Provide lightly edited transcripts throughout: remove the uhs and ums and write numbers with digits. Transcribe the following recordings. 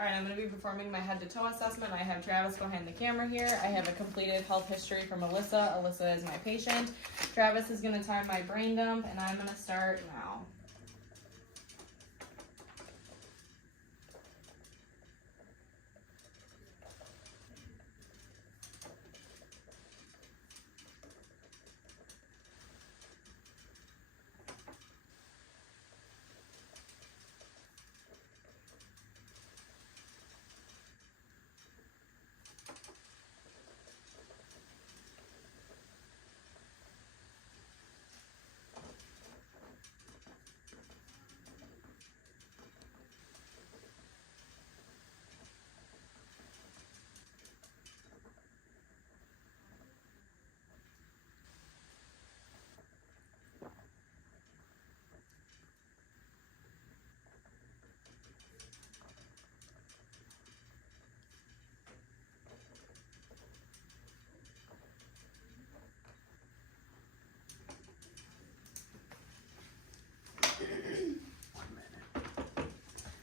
All right, I'm going to be performing my head to toe assessment. I have Travis behind the camera here. I have a completed health history from Alyssa. Alyssa is my patient. Travis is going to time my brain dump, and I'm going to start now.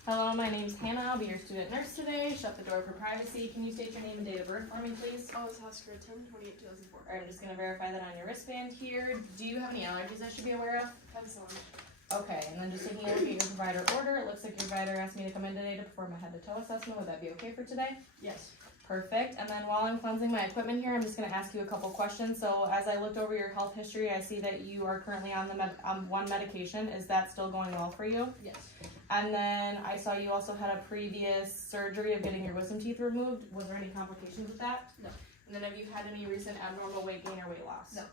Hello, my name's Hannah. I'll be your student nurse today. Shut the door for privacy. Can you state your name and date of birth for me, please? Oh, it's Oscar 10/28/2004. All right, I'm just going to verify that on your wristband here. Do you have any allergies I should be aware of? Penicillin. Okay, and then just taking a look at your provider order, it looks like your provider asked me to come in today to perform a head to toe assessment. Would that be okay for today? Yes. Perfect. And then while I'm cleansing my equipment here, I'm just going to ask you a couple questions. So as I looked over your health history, I see that you are currently on one medication. Is that still going well for you? Yes. And then I saw you also had a previous surgery of getting your wisdom teeth removed. Was there any complications with that? No. And then have you had any recent abnormal weight gain or weight loss? No.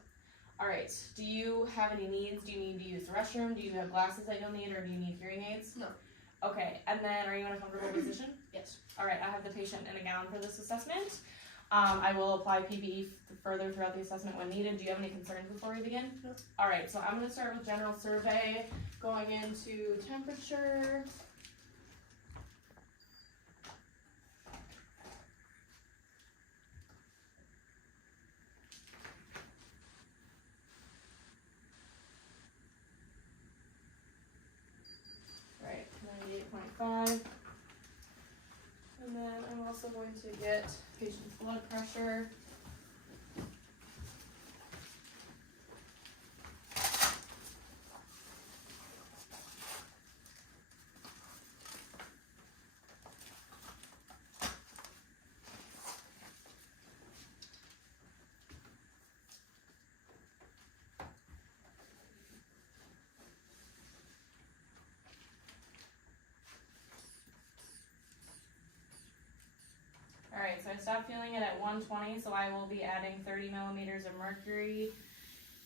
All right. Do you have any needs? Do you need to use the restroom? Do you have glasses that you'll need, or do you need hearing aids? No. Okay. And then are you in a comfortable position? Yes. All right. I have the patient in a gown for this assessment. I will apply PPE further throughout the assessment when needed. Do you have any concerns before we begin? No. All right. So I'm going to start with general survey, going into temperature. Right, 98.5. And then I'm also going to get patient's blood pressure. All right, so I stopped feeling it at 120, so I will be adding 30 millimeters of mercury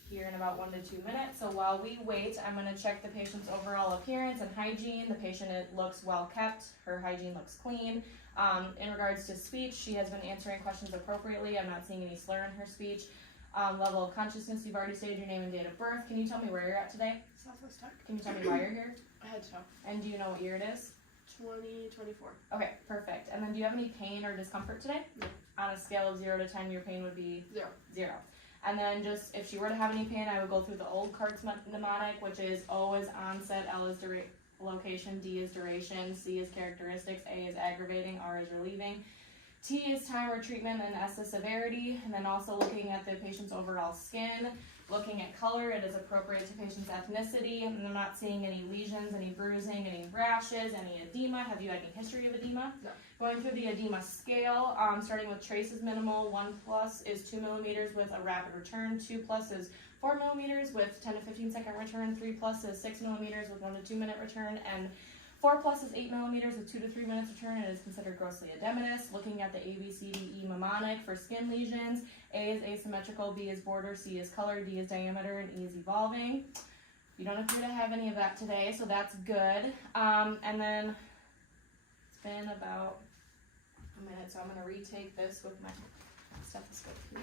here in about 1 to 2 minutes. So while we wait, I'm going to check the patient's overall appearance and hygiene. The patient looks well kept. Her hygiene looks clean. In regards to speech, she has been answering questions appropriately. I'm not seeing any slur in her speech. Level of consciousness, you've already stated your name and date of birth. Can you tell me where you're at today? Southwest Tech. Can you tell me why you're here? Head to toe. And do you know what year it is? 2024. Okay, perfect. And then do you have any pain or discomfort today? No. On a scale of 0 to 10, your pain would be? 0. 0. And then just, if she were to have any pain, I would go through the old CARTS mnemonic, which is O is onset, L is location, D is duration, C is characteristics, A is aggravating, R is relieving, T is time or treatment, and S is severity. And then also looking at the patient's overall skin, looking at color, it is appropriate to patient's ethnicity, and I'm not seeing any lesions, any bruising, any rashes, any edema. Have you had any history of edema? No. Going through the edema scale, starting with trace is minimal, 1+ is 2 millimeters with a rapid return, 2+ is 4 millimeters with 10 to 15 second return, 3+ is 6 millimeters with 1 to 2 minute return, and 4+ is 8 millimeters with 2 to 3 minutes return, and is considered grossly edematous. Looking at the ABCDE mnemonic for skin lesions, A is asymmetrical, B is border, C is color, D is diameter, and E is evolving. You don't appear to have any of that today, so that's good. And then it's been about a minute, so I'm going to retake this with my stethoscope here.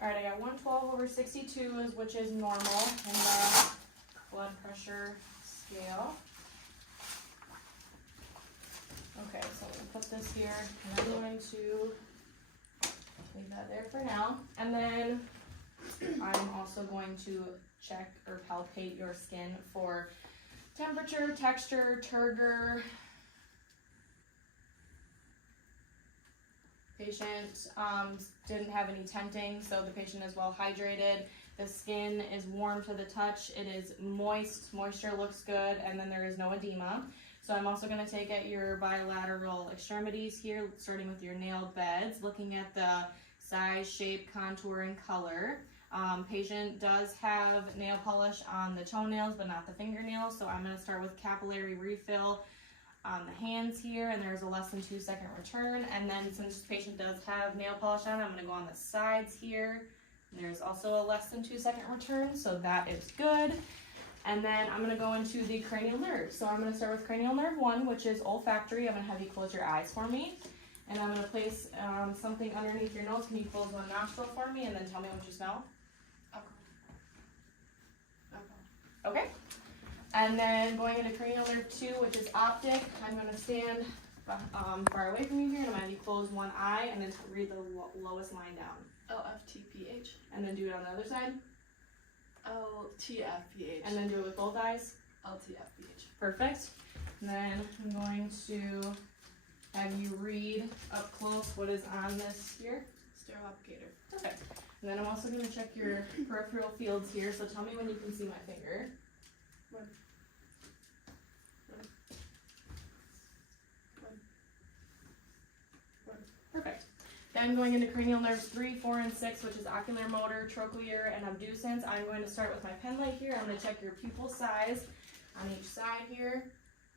Alright, I got 112/62, which is normal in the blood pressure scale. Okay, so I'm gonna put this here, and I'm going to leave that there for now. And then I'm also going to check or palpate your skin for temperature, texture, turgor. Patient didn't have any tenting, so the patient is well hydrated. The skin is warm to the touch. It is moist. Moisture looks good, and then there is no edema. So I'm also going to take at your bilateral extremities here, starting with your nail beds, looking at the size, shape, contour, and color. Patient does have nail polish on the toenails, but not the fingernails, so I'm going to start with capillary refill on the hands here, and there's a less than 2 second return. And then since the patient does have nail polish on, I'm going to go on the sides here. There's also a less than 2 second return, so that is good. And then I'm going to go into the cranial nerve. So I'm going to start with cranial nerve 1, which is olfactory. I'm going to have you close your eyes for me. And I'm going to place something underneath your nose. Can you close one nostril for me and then tell me what you smell? Okay. And then going into cranial nerve 2, which is optic, I'm going to stand far away from you here, and I'm going to have you close one eye and then read the lowest line down. LFTPH. And then do it on the other side. LTFPH. And then do it with both eyes. LTFPH. Perfect. And then I'm going to have you read up close what is on this here. Sterile applicator. Perfect. And then I'm also going to check your peripheral fields here, so tell me when you can see my finger. Perfect. Then going into cranial nerves 3, 4, and 6, which is ocular motor, trochlear, and abducens. I'm going to start with my pen light here. I'm going to check your pupil size on each side here.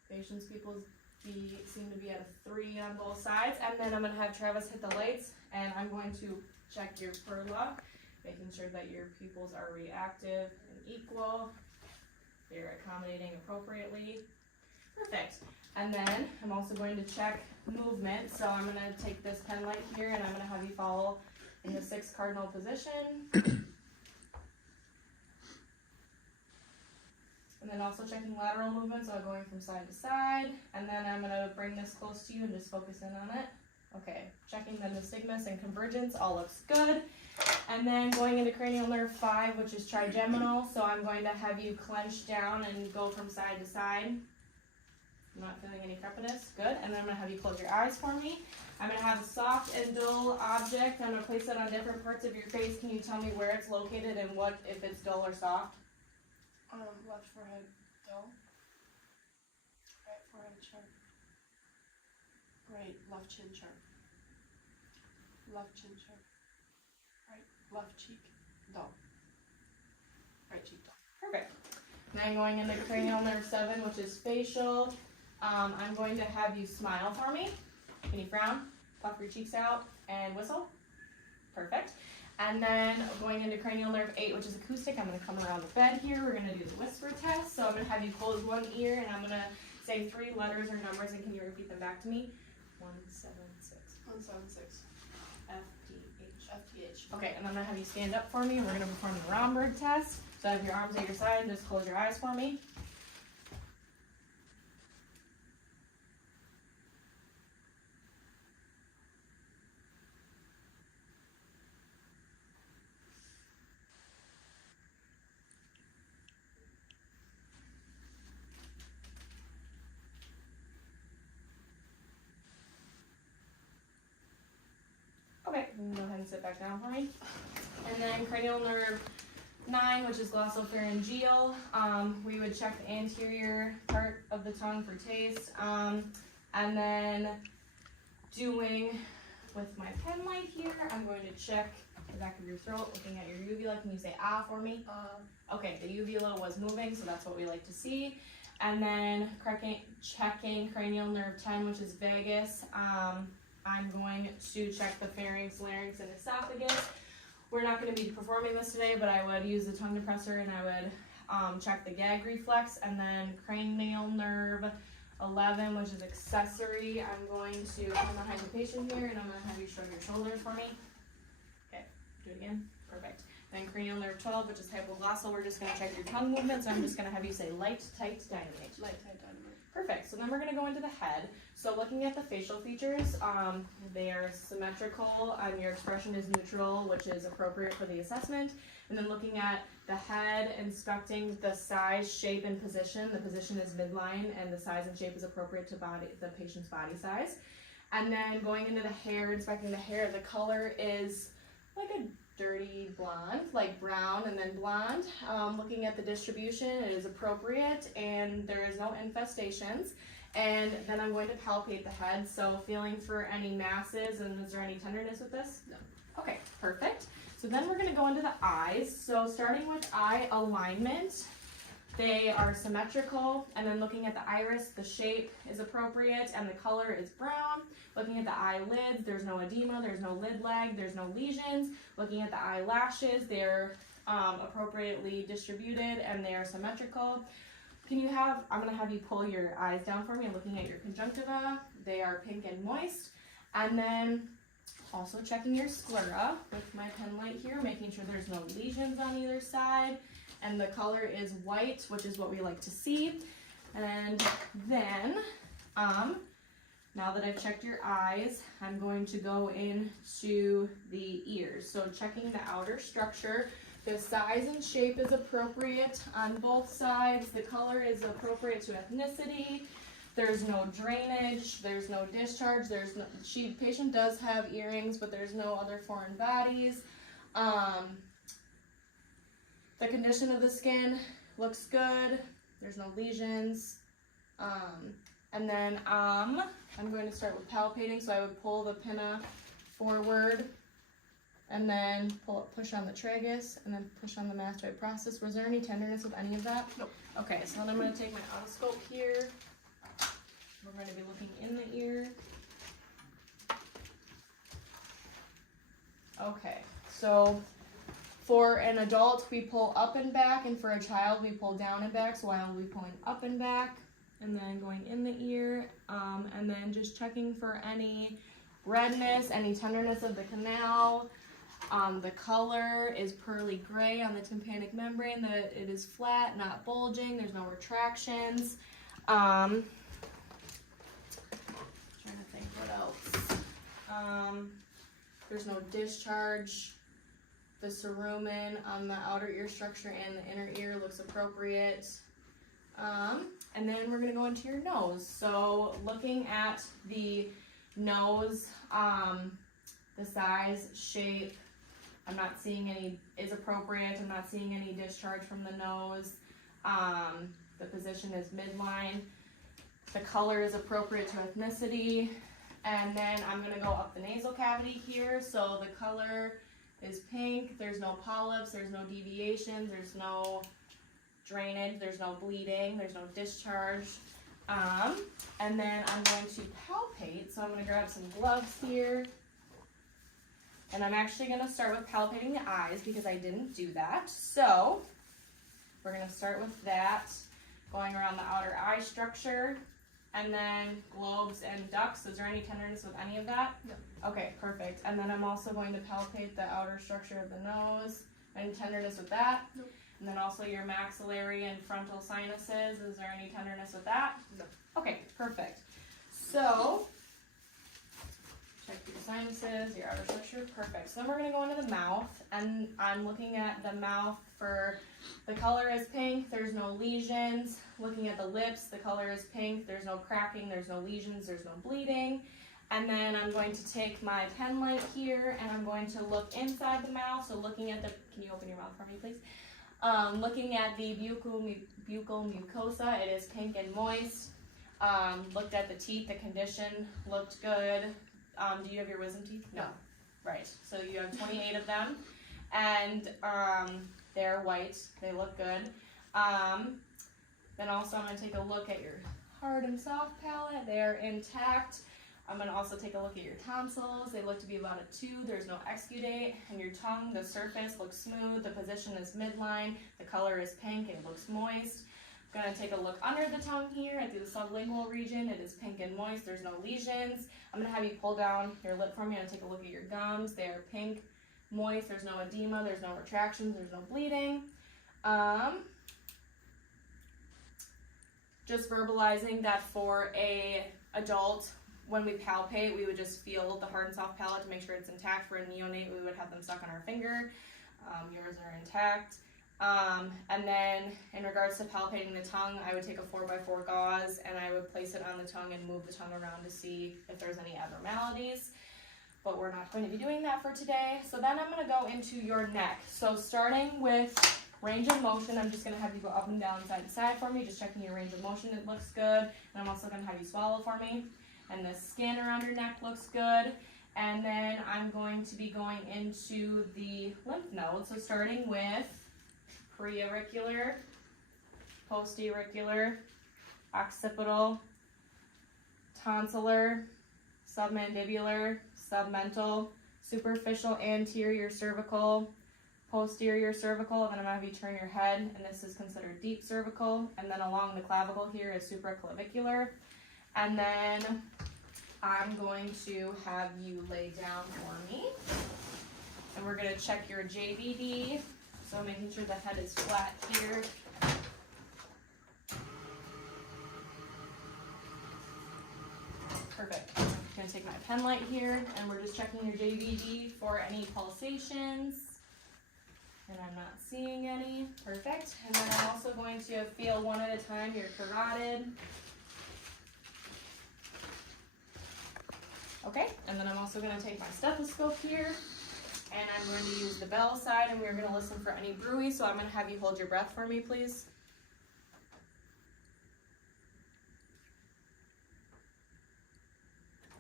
Patient's pupils seem to be at a 3 on both sides. And then I'm going to have Travis hit the lights, and I'm going to check your perla, making sure that your pupils are reactive and equal. They're accommodating appropriately. Perfect. And then I'm also going to check movement. So I'm going to take this pen light here, and I'm going to have you follow in the 6 cardinal position. And then also checking lateral movement, so going from side to side. And then I'm going to bring this close to you and just focus in on it. Okay, checking the nystagmus and convergence, all looks good. And then going into cranial nerve 5, which is trigeminal. So I'm going to have you clench down and go from side to side. I'm not feeling any crepitus. Good. And then I'm going to have you close your eyes for me. I'm going to have a soft and dull object. I'm going to place it on different parts of your face. Can you tell me where it's located and what if it's dull or soft? Left forehead dull. Right forehead sharp. Right left chin sharp. Left chin sharp. Right left cheek dull. Right cheek dull. Perfect. Then going into cranial nerve 7, which is facial. I'm going to have you smile for me. Can you frown? Puff your cheeks out and whistle. Perfect. And then going into cranial nerve 8, which is acoustic, I'm going to come around the bed here. We're going to do the whisper test. So I'm going to have you close one ear, and I'm going to say 3 letters or numbers, and can you repeat them back to me? 176. 176. FTH. Okay, and I'm going to have you stand up for me. We're going to perform the Romberg test. So have your arms at your side, and just close your eyes for me. Okay, you can go ahead and sit back down for me. And then cranial nerve 9, which is glossopharyngeal. We would check the anterior part of the tongue for taste. And then doing with my pen light here, I'm going to check the back of your throat, looking at your uvula. Can you say ah for me? Okay, the uvula was moving, so that's what we like to see. And then checking cranial nerve 10, which is vagus. I'm going to check the pharynx, larynx, and esophagus. We're not going to be performing this today, but I would use the tongue depressor, and I would check the gag reflex. And then cranial nerve 11, which is accessory. I'm going to come behind the patient here, and I'm going to have you shrug your shoulders for me. Okay, do it again. Perfect. Then cranial nerve 12, which is hypoglossal, we're just going to check your tongue movement. So I'm just going to have you say light, tight, dynamite. Light, tight, dynamite. Perfect. So then we're going to go into the head. So looking at the facial features, they are symmetrical. Your expression is neutral, which is appropriate for the assessment. And then looking at the head, inspecting the size, shape, and position. The position is midline, and the size and shape is appropriate to the patient's body size. And then going into the hair, inspecting the hair, the color is like a dirty blonde, like brown and then blonde. Looking at the distribution, it is appropriate and there is no infestations. And then I'm going to palpate the head, so feeling for any masses, and is there any tenderness with this? No. Okay, perfect. So then we're going to go into the eyes. So starting with eye alignment, they are symmetrical, and then looking at the iris, the shape is appropriate and the color is brown. Looking at the eyelids, there's no edema, there's no lid lag, there's no lesions. Looking at the eyelashes, they're appropriately distributed and they're symmetrical. I'm going to have you pull your eyes down for me. I'm looking at your conjunctiva. They are pink and moist. And then also checking your sclera with my pen light here, making sure there's no lesions on either side. And the color is white, which is what we like to see. And then, now that I've checked your eyes, I'm going to go into the ears. So checking the outer structure. The size and shape is appropriate on both sides. The color is appropriate to ethnicity. There's no drainage. There's no discharge. Patient does have earrings, but there's no other foreign bodies. The condition of the skin looks good. There's no lesions. And then I'm going to start with palpating. So I would pull the pinna forward and then push on the tragus and then push on the mastoid process. Was there any tenderness with any of that? Nope. Okay, so then I'm going to take my otoscope here. We're going to be looking in the ear. Okay, so for an adult, we pull up and back, and for a child, we pull down and back. So I'll be pulling up and back, and then going in the ear, and then just checking for any redness, any tenderness of the canal. The color is pearly gray on the tympanic membrane. That it is flat, not bulging. There's no retractions. Trying to think what else. There's no discharge. The cerumen on the outer ear structure and the inner ear looks appropriate. And then we're going to go into your nose. So looking at the nose, the size, shape, I'm not seeing any is appropriate. I'm not seeing any discharge from the nose. The position is midline. The color is appropriate to ethnicity. And then I'm going to go up the nasal cavity here. So the color is pink. There's no polyps. There's no deviations. There's no drainage. There's no bleeding. There's no discharge. And then I'm going to palpate. So I'm going to grab some gloves here. And I'm actually going to start with palpating the eyes because I didn't do that. So we're going to start with that, going around the outer eye structure, and then globes and ducts. Is there any tenderness with any of that? No. Okay, perfect. And then I'm also going to palpate the outer structure of the nose. Any tenderness with that? No. And then also your maxillary and frontal sinuses. Is there any tenderness with that? No. Okay, perfect. So check your sinuses, your outer structure, perfect. So then we're going to go into the mouth, and I'm looking at the mouth for the color is pink, there's no lesions. Looking at the lips, the color is pink, there's no cracking, there's no lesions, there's no bleeding. And then I'm going to take my pen light here, and I'm going to look inside the mouth. So looking at the, can you open your mouth for me, please? Looking at the buccal mucosa, it is pink and moist. Looked at the teeth, the condition looked good. Do you have your wisdom teeth? No. Right, so you have 28 of them, and they're white, they look good. Then also I'm going to take a look at your hard and soft palate, they're intact. I'm going to also take a look at your tonsils, they look to be about a 2, there's no exudate. And your tongue, the surface looks smooth, the position is midline, the color is pink, it looks moist. I'm going to take a look under the tongue here at the sublingual region. It is pink and moist. There's no lesions. I'm going to have you pull down your lip for me and take a look at your gums. They are pink. moist, there's no edema, there's no retractions, there's no bleeding. Just verbalizing that for a adult, when we palpate, we would just feel the hard and soft palate to make sure it's intact. For a neonate, we would have them stuck on our finger. Yours are intact. And then in regards to palpating the tongue, I would take a 4x4 gauze and I would place it on the tongue and move the tongue around to see if there's any abnormalities. But we're not going to be doing that for today. So then I'm going to go into your neck. So starting with range of motion, I'm just going to have you go up and down, side to side for me, just checking your range of motion. It looks good. And I'm also going to have you swallow for me. And the skin around your neck looks good. And then I'm going to be going into the lymph nodes. So starting with preauricular, postauricular, occipital, tonsillar, submandibular, submental, superficial anterior cervical, posterior cervical, and then I'm going to have you turn your head, and this is considered deep cervical, and then along the clavicle here is supraclavicular, and then I'm going to have you lay down for me, and we're going to check your JVD, so making sure the head is flat here. Perfect. I'm going to take my pen light here, and we're just checking your JVD for any pulsations, and I'm not seeing any. Perfect. And then I'm also going to feel one at a time your carotid. Okay, and then I'm also going to take my stethoscope here, and I'm going to use the bell side, and we're going to listen for any bruit. So I'm going to have you hold your breath for me, please.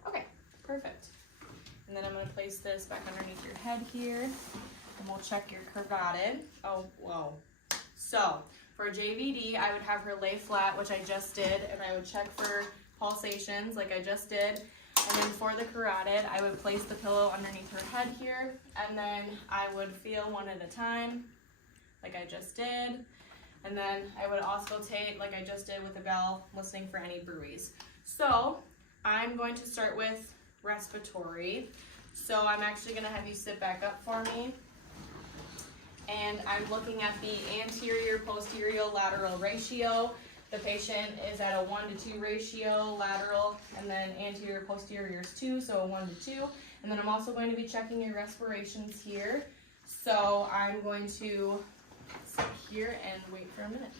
Okay, perfect. And then I'm going to place this back underneath your head here, and we'll check your carotid. Oh, whoa. So for JVD, I would have her lay flat, which I just did, and I would check for pulsations like I just did. And then for the carotid, I would place the pillow underneath her head here, and then I would feel one at a time, like I just did. And then I would auscultate, like I just did with the bell, listening for any bruits. So I'm going to start with respiratory. So I'm actually going to have you sit back up for me. And I'm looking at the anterior, posterior, lateral ratio. The patient is at a 1-to-2 ratio, lateral, and then anterior, posterior is 2, so a 1-to-2. And then I'm also going to be checking your respirations here. So I'm going to sit here and wait for a minute.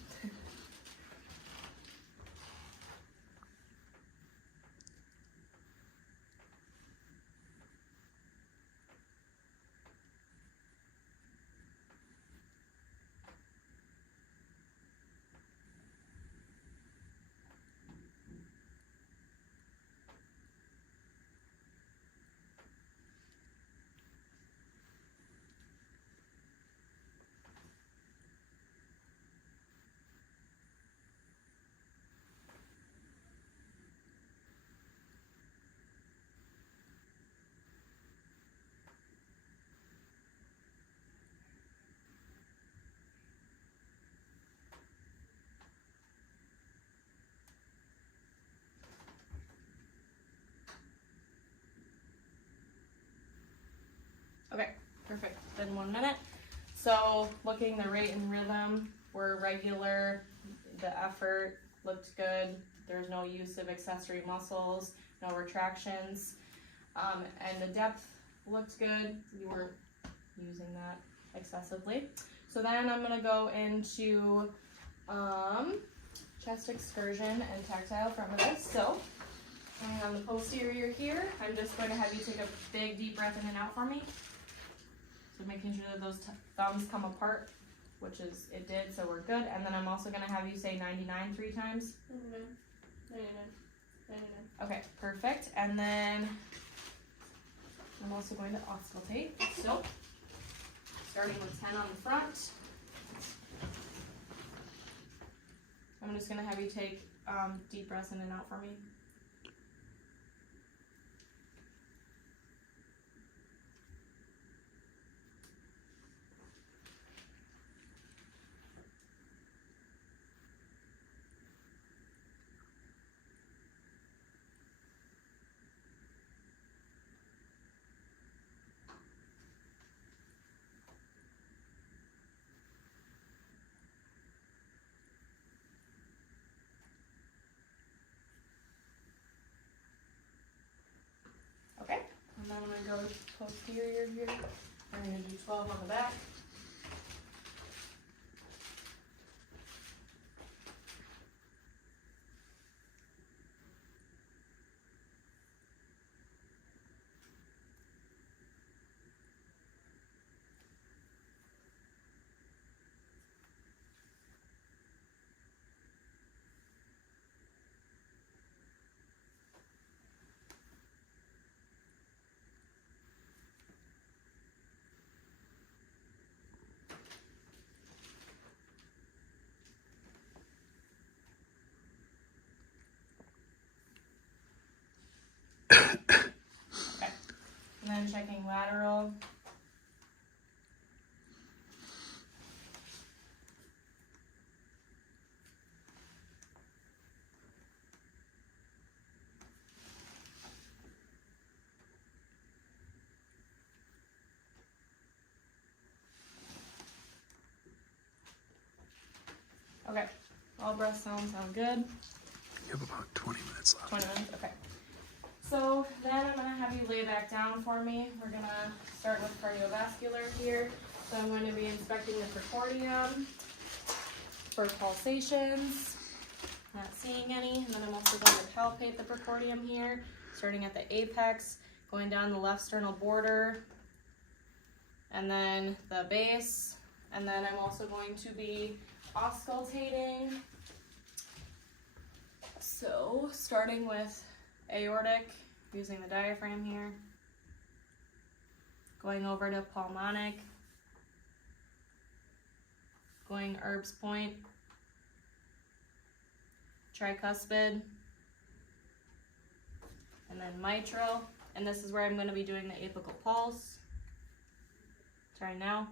Okay, perfect. Been 1 minute. So looking the rate and rhythm were regular. The effort looked good. There's no use of accessory muscles, no retractions. And the depth looked good. You weren't using that excessively. So then I'm going to go into chest excursion and tactile front of this. So on the posterior here, I'm just going to have you take a big deep breath in and out for me. So making sure that those thumbs come apart, which is, it did, so we're good. And then I'm also going to have you say 99 3 times. 99, 99, 99. Okay, perfect. And then I'm also going to auscultate. So starting with 10 on the front. I'm just going to have you take deep breaths in and out for me. posterior here. I'm going to do 12 on the back. Okay. And then checking lateral. Okay, all breath sounds sound good. You have about 20 minutes left. 20 minutes, okay. So then I'm gonna have you lay back down for me. We're gonna start with cardiovascular here. So I'm going to be inspecting the precordium for pulsations. Not seeing any. And then I'm also going to palpate the precordium here, starting at the apex, going down the left sternal border, and then the base. And then I'm also going to be auscultating. So starting with aortic, using the diaphragm here, going over to pulmonic, going Erb's point, tricuspid, and then mitral. And this is where I'm going to be doing the apical pulse. Try now.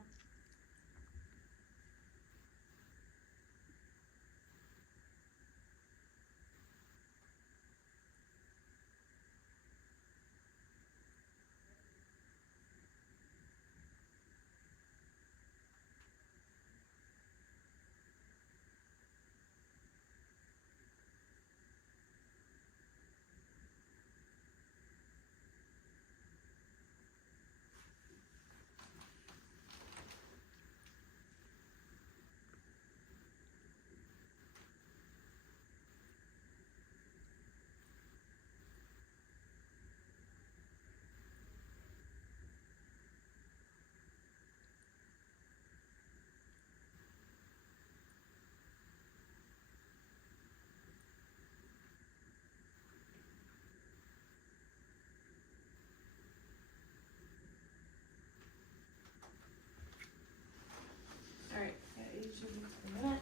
Alright, yeah, you should be for a minute.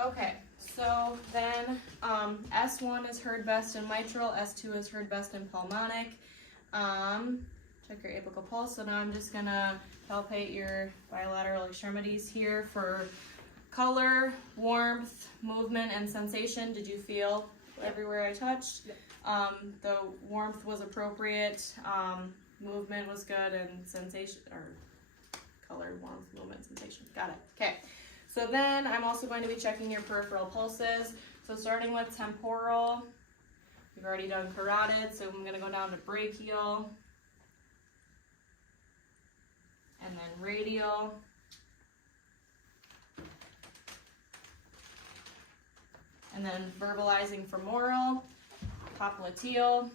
Okay, so then S1 is heard best in mitral, S2 is heard best in pulmonic. Check your apical pulse. So now I'm just gonna palpate your bilateral extremities here for color, warmth, movement, and sensation. Did you feel everywhere I touched? The warmth was appropriate, movement was good, and sensation, or color, warmth, movement, sensation. Got it. Okay. So then I'm also going to be checking your peripheral pulses. So starting with temporal, we've already done carotid, so I'm going to go down to brachial, and then radial, and then verbalizing femoral, popliteal,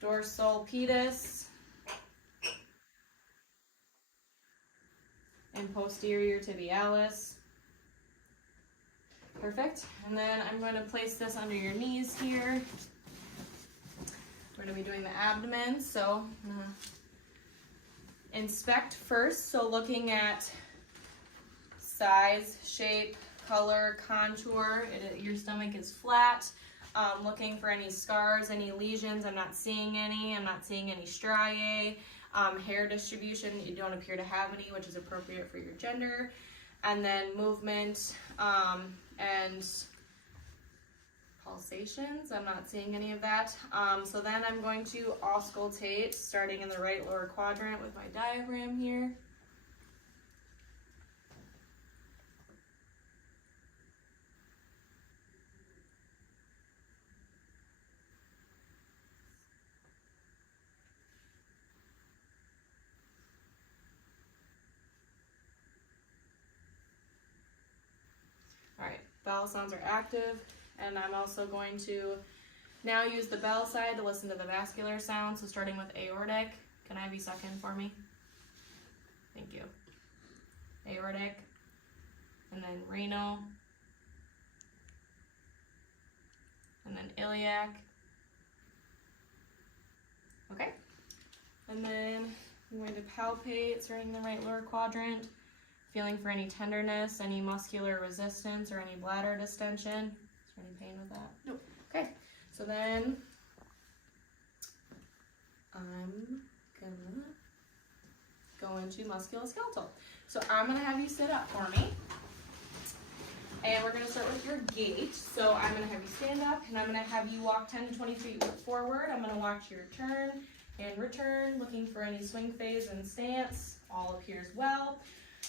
dorsal pedis, and posterior tibialis. Perfect. And then I'm going to place this under your knees here. We're going to be doing the abdomen. So inspect first. So looking at size, shape, color, contour. Your stomach is flat. Looking for any scars, any lesions. I'm not seeing any. I'm not seeing any striae. Hair distribution, you don't appear to have any, which is appropriate for your gender. And then movement and pulsations, I'm not seeing any of that. So then I'm going to auscultate, starting in the right lower quadrant with my diaphragm here. Vowel sounds are active, and I'm also going to now use the bell side to listen to the vascular sound. So starting with aortic, can I have you second for me? Thank you. Aortic, and then renal, and then iliac. Okay, and then I'm going to palpate, starting in the right lower quadrant, feeling for any tenderness, any muscular resistance, or any bladder distension. Is there any pain with that? Nope. Okay, so then I'm gonna go into musculoskeletal. So I'm gonna have you sit up for me. And we're gonna start with your gait. So I'm gonna have you stand up, and I'm gonna have you walk 10 to 20 feet forward. I'm gonna watch your turn and return, looking for any swing phase and stance. All appears well.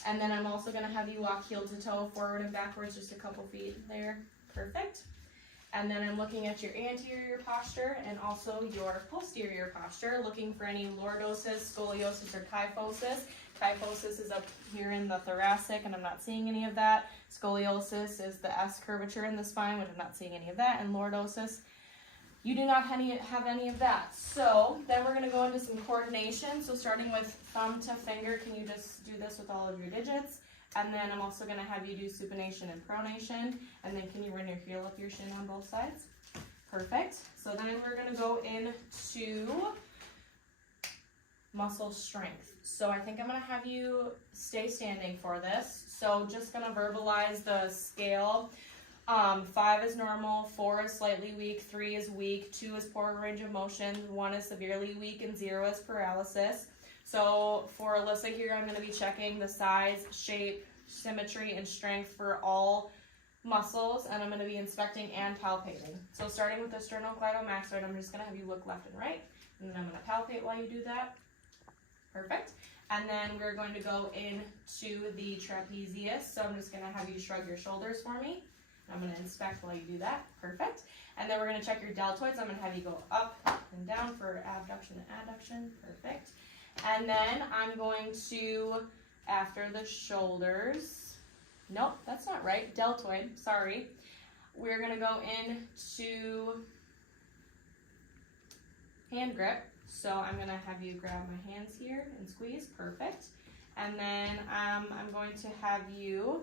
And then I'm also gonna have you walk heel to toe, forward and backwards, just a couple feet there. Perfect. And then I'm looking at your anterior posture and also your posterior posture, looking for any lordosis, scoliosis, or kyphosis. Kyphosis is up here in the thoracic, and I'm not seeing any of that. Scoliosis is the S curvature in the spine, which I'm not seeing any of that. And lordosis, you do not have any of that. So then we're going to go into some coordination. So starting with thumb to finger, can you just do this with all of your digits? And then I'm also going to have you do supination and pronation. And then can you run your heel up your shin on both sides? Perfect. So then we're going to go into muscle strength. So I think I'm going to have you stay standing for this. So just going to verbalize the scale. 5 is normal, 4 is slightly weak, 3 is weak, 2 is poor range of motion, 1 is severely weak, and 0 is paralysis. So for Alyssa here, I'm going to be checking the size, shape, symmetry, and strength for all muscles, and I'm going to be inspecting and palpating. So starting with the sternocleidomastoid, I'm just going to have you look left and right, and then I'm going to palpate while you do that. Perfect. And then we're going to go into the trapezius, so I'm just going to have you shrug your shoulders for me. I'm going to inspect while you do that. Perfect. And then we're going to check your deltoids. I'm going to have you go up and down for abduction and adduction. Perfect. And then I'm going to, after the shoulders, nope, that's not right, deltoid, sorry. We're going to go into hand grip. So I'm going to have you grab my hands here and squeeze. Perfect. And then I'm going to have you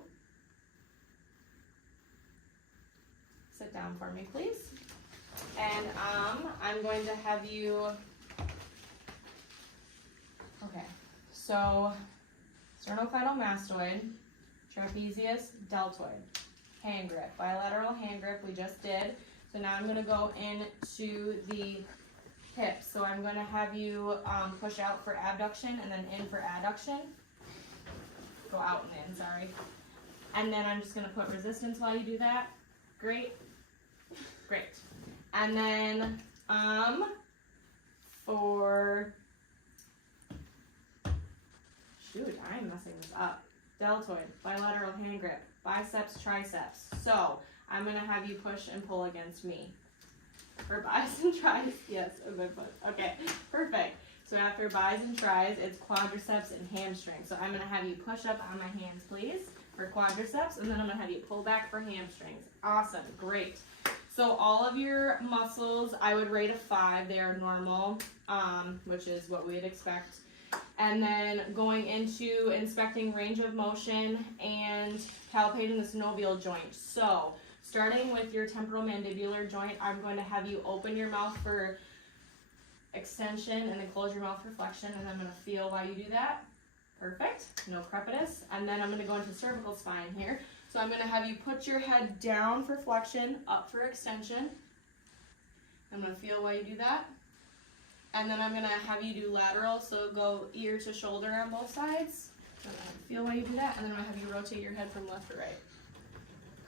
sit down for me, please. And I'm going to have you, okay, so sternocleidomastoid, trapezius, deltoid, hand grip, bilateral hand grip we just did. So now I'm going to go into the hips. So I'm going to have you push out for abduction and then in for adduction. Go out and in, sorry. And then I'm just going to put resistance while you do that. Great. Great. And then for, shoot, I'm messing this up. Deltoid, bilateral hand grip, biceps, triceps. So I'm going to have you push and pull against me. For bis and tris, yes, okay, perfect. So after bis and tris, it's quadriceps and hamstring. So I'm going to have you push up on my hands, please, for quadriceps, and then I'm going to have you pull back for hamstrings. Awesome, great. So all of your muscles, I would rate a 5. They are normal, which is what we'd expect. And then going into inspecting range of motion and palpating the synovial joint. So starting with your temporomandibular joint, I'm going to have you open your mouth for extension and then close your mouth for flexion, and I'm going to feel while you do that. Perfect. No crepitus. And then I'm going to go into cervical spine here. So I'm going to have you put your head down for flexion, up for extension. I'm going to feel while you do that. And then I'm going to have you do lateral, so go ear to shoulder on both sides. I'm going to feel while you do that, and then I'm going to have you rotate your head from left to right.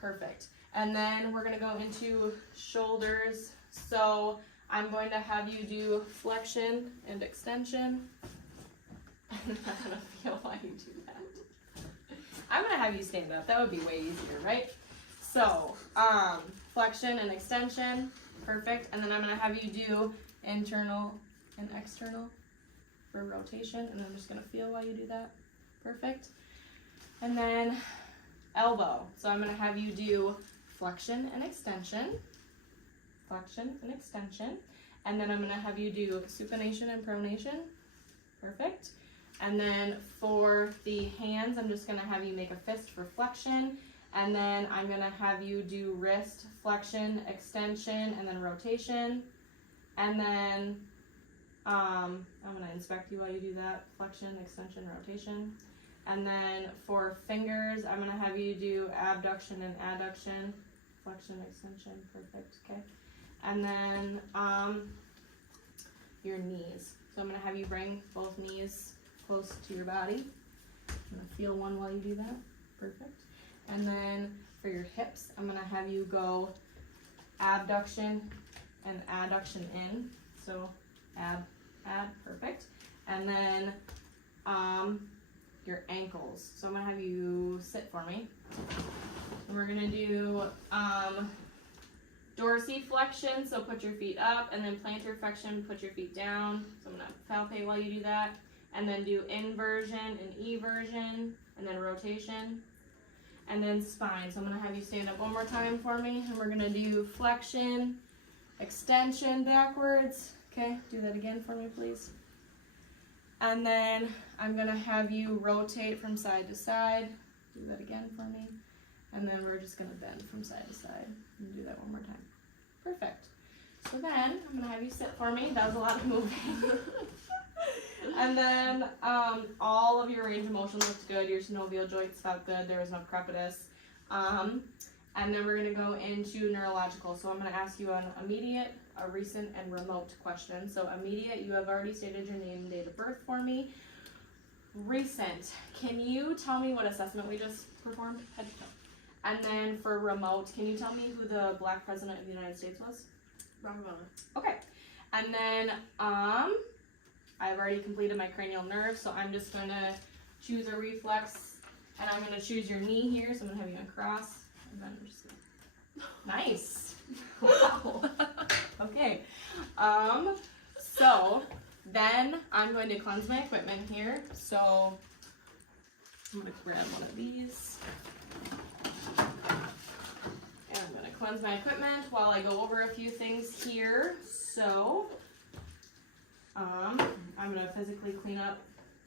Perfect. And then we're going to go into shoulders. So I'm going to have you do flexion and extension. And I'm going to feel while you do that. I'm going to have you stand up. That would be way easier, right? So flexion and extension. Perfect. And then I'm going to have you do internal and external for rotation. And I'm just going to feel while you do that. Perfect. And then elbow. So I'm going to have you do flexion and extension. Flexion and extension. And then I'm gonna have you do supination and pronation. Perfect. And then for the hands, I'm just gonna have you make a fist for flexion. And then I'm gonna have you do wrist, flexion, extension, and then rotation. And then I'm gonna inspect you while you do that. Flexion, extension, rotation. And then for fingers, I'm gonna have you do abduction and adduction. Flexion, extension, perfect, okay. And then your knees. So I'm gonna have you bring both knees close to your body. I'm gonna feel one while you do that, perfect. And then for your hips, I'm gonna have you go abduction and adduction in. So ab, perfect. And then your ankles. So I'm gonna have you sit for me. And we're gonna do dorsiflexion, so put your feet up, and then plantar flexion, put your feet down. So I'm gonna palpate while you do that. And then do inversion and eversion, and then rotation. And then spine. So I'm gonna have you stand up one more time for me, and we're gonna do flexion, extension backwards. Okay, do that again for me, please. And then I'm gonna have you rotate from side to side. Do that again for me. And then we're just gonna bend from side to side and do that one more time. Perfect. So then I'm gonna have you sit for me. That was a lot of moving. And then all of your range of motion looked good. Your synovial joints felt good. There was no crepitus. And then we're gonna go into neurological. So I'm gonna ask you an immediate, a recent, and remote question. So immediate, you have already stated your name and date of birth for me. Recent, can you tell me what assessment we just performed? Head to toe. And then for remote, can you tell me who the Black president of the United States was? Barack Obama. Okay. And then I've already completed my cranial nerve, so I'm just gonna choose a reflex, and I'm gonna choose your knee here. So I'm gonna have you uncross, and then I'm just gonna... Nice. Wow. Okay. So then I'm going to cleanse my equipment here. So I'm gonna grab one of these. And I'm gonna cleanse my equipment while I go over a few things here. So I'm gonna physically clean up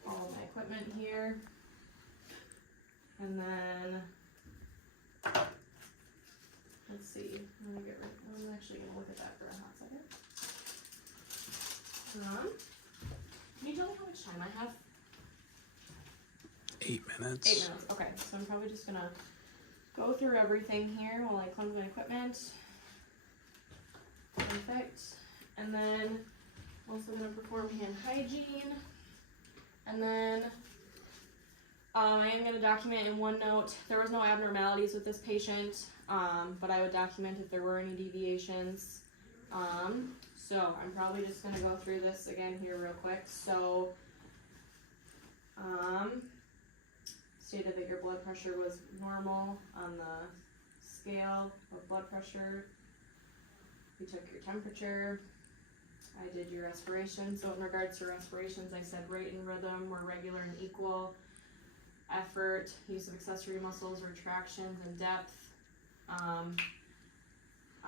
all of my equipment here. And then let's see. I'm actually gonna look at that for a hot second. Can you tell me how much time I have? 8 minutes. 8 minutes. Okay, so I'm probably just gonna go through everything here while I cleanse my equipment. Perfect. And then also gonna perform hand hygiene. And then I am gonna document in OneNote. There was no abnormalities with this patient, but I would document if there were any deviations. So I'm probably just gonna go through this again here real quick. So, stated that your blood pressure was normal on the scale of blood pressure. We took your temperature. I did your respiration. So in regards to respirations, I said rate and rhythm were regular and equal. Effort, use of accessory muscles, retractions, and depth.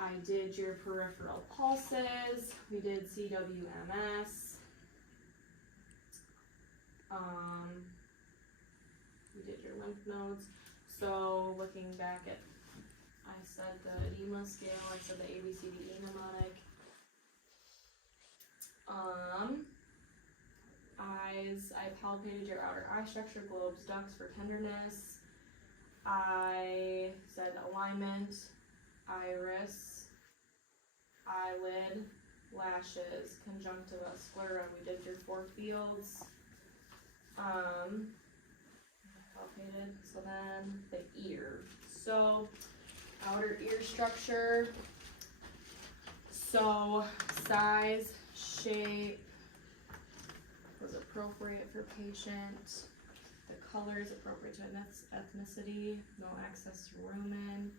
I did your peripheral pulses. We did CWMS. We did your lymph nodes. So looking back at, I said the edema scale, I said the ABCDE mnemonic. Eyes, I palpated your outer eye structure, globes, ducts for tenderness. I said alignment, iris, eyelid, lashes, conjunctiva, sclera. We did your 4 fields. Palpated. So then the ear. So outer ear structure. So size, shape was appropriate for patient. The color is appropriate to ethnicity. No access to rumen.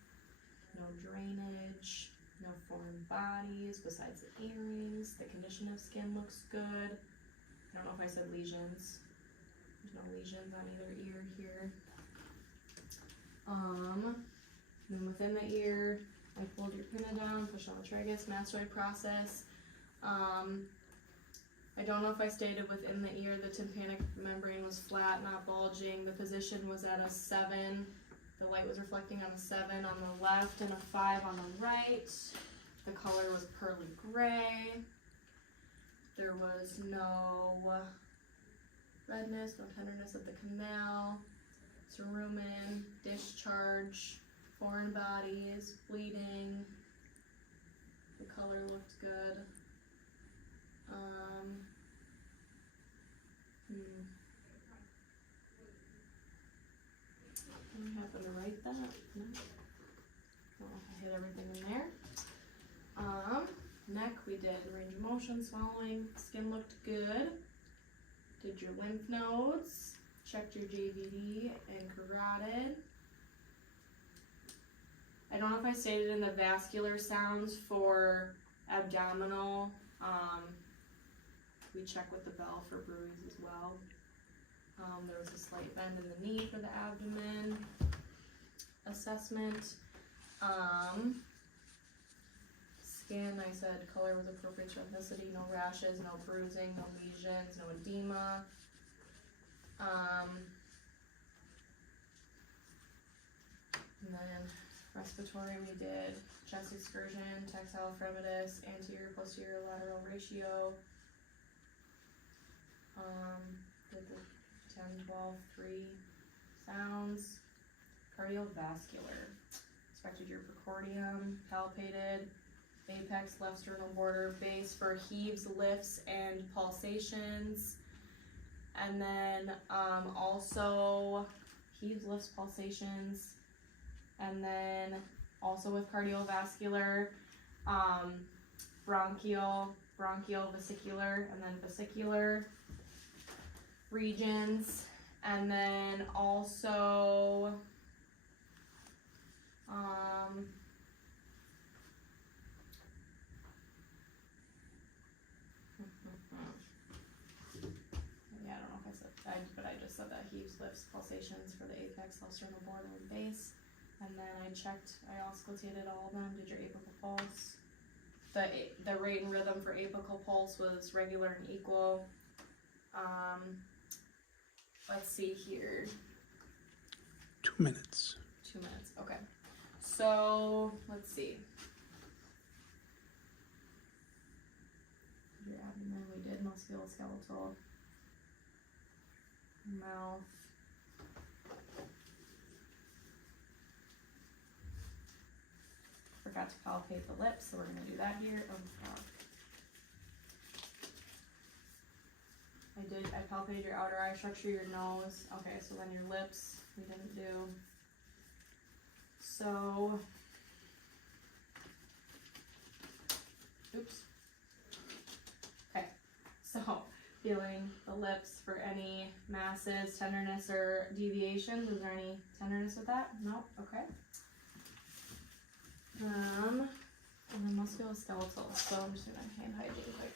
No drainage. No foreign bodies besides the earrings. The condition of skin looks good. I don't know if I said lesions. There's no lesions on either ear here. And then within the ear, I pulled your pinna down, pushed on the tragus, mastoid process. I don't know if I stated within the ear the tympanic membrane was flat, not bulging. The position was at a 7. The light was reflecting on a 7 on the left and a 5 on the right. The color was pearly gray. There was no redness, no tenderness of the canal, cerumen, discharge, foreign bodies, bleeding. The color looked good. Did I happen to write that? No. Well, I hit everything in there. Neck, we did range of motion, swallowing, skin looked good. Did your lymph nodes, checked your JVD and carotid. I don't know if I stated in the vascular sounds for abdominal. We check with the bell for bruise as well. There was a slight bend in the knee for the abdomen assessment. Skin, I said color was appropriate to ethnicity, no rashes, no bruising, no lesions, no edema. And then respiratory, we did chest excursion, textile fremitus, anterior, posterior, lateral ratio. Did the 10, 12, 3 sounds. Cardiovascular. Inspected your precordium, palpated, apex, left sternal border, base for heaves, lifts, and pulsations. And then also heaves, lifts, pulsations. And then also with cardiovascular, bronchial, vesicular, and then vesicular regions. And then also yeah, I don't know if I said, but I just said that heaves, lifts, pulsations for the apex, left sternal border, and base. And then I checked, I auscultated all of them, did your apical pulse. The rate and rhythm for apical pulse was regular and equal. Let's see here. 2 minutes. 2 minutes, okay. So, let's see. Your abdomen, we did musculoskeletal. Mouth. Forgot to palpate the lips, so we're gonna do that here. Oh god. I palpated your outer eye structure, your nose. Okay, so then your lips, we didn't do. So, oops. Okay, so feeling the lips for any masses, tenderness, or deviations. Was there any tenderness with that? No? Okay. And then musculoskeletal. So I'm just gonna hand hygiene quick.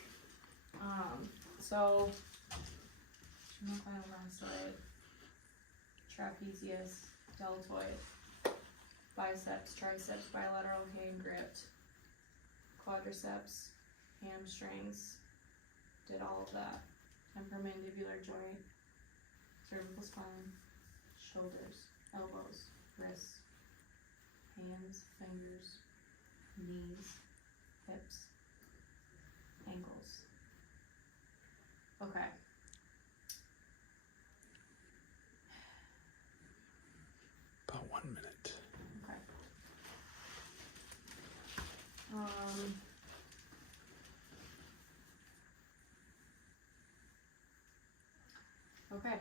So sternocleidomastoid, trapezius, deltoid, biceps, triceps, bilateral hand gripped, quadriceps, hamstrings, did all of that. Temporomandibular joint, cervical spine, shoulders, elbows, wrists, hands, fingers, knees, hips, ankles. Okay. About 1 minute. Okay. Okay.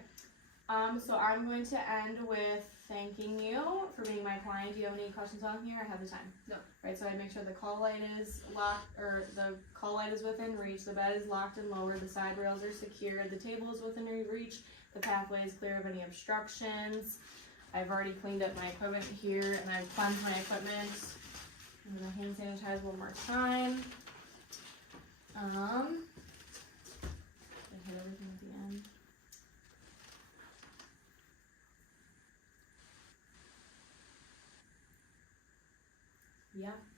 So I'm going to end with thanking you for being my client. Do you have any questions on here? I have the time. No. Right, so I make sure the call light is locked, or the call light is within reach, the bed is locked and lowered, the side rails are secured, the table is within reach, the pathway is clear of any obstructions. I've already cleaned up my equipment here, and I've cleansed my equipment. I'm gonna hand sanitize one more time. I hit everything at the end. Yeah.